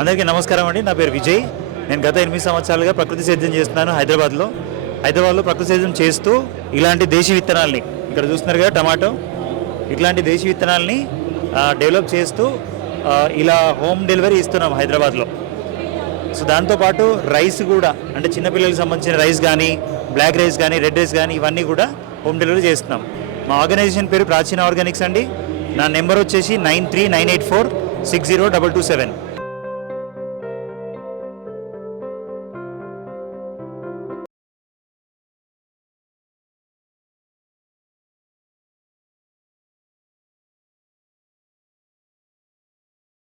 అందరికీ నమస్కారం అండి. నా పేరు విజయ్. నేను గత 8 సంవత్సరాలుగా ప్రకృతి సేద్యం చేస్తున్నాను హైదరాబాద్లో. ప్రకృతి సేద్యం చేస్తూ ఇలాంటి దేశీ విత్తనాల్ని, ఇక్కడ చూస్తున్నారు కదా టమాటో, ఇట్లాంటి దేశీ విత్తనాల్ని డెవలప్ చేస్తూ ఇలా హోమ్ డెలివరీ ఇస్తున్నాం హైదరాబాద్లో. సో దాంతోపాటు రైస్ కూడా, అంటే చిన్నపిల్లలకు సంబంధించిన రైస్ కానీ, బ్లాక్ రైస్ కానీ, రెడ్ రైస్ కానీ, ఇవన్నీ కూడా హోమ్ డెలివరీ చేస్తున్నాం. మా ఆర్గనైజేషన్ పేరు ప్రాచీన ఆర్గానిక్స్ అండి. నా నెంబర్ వచ్చేసి 9398460227.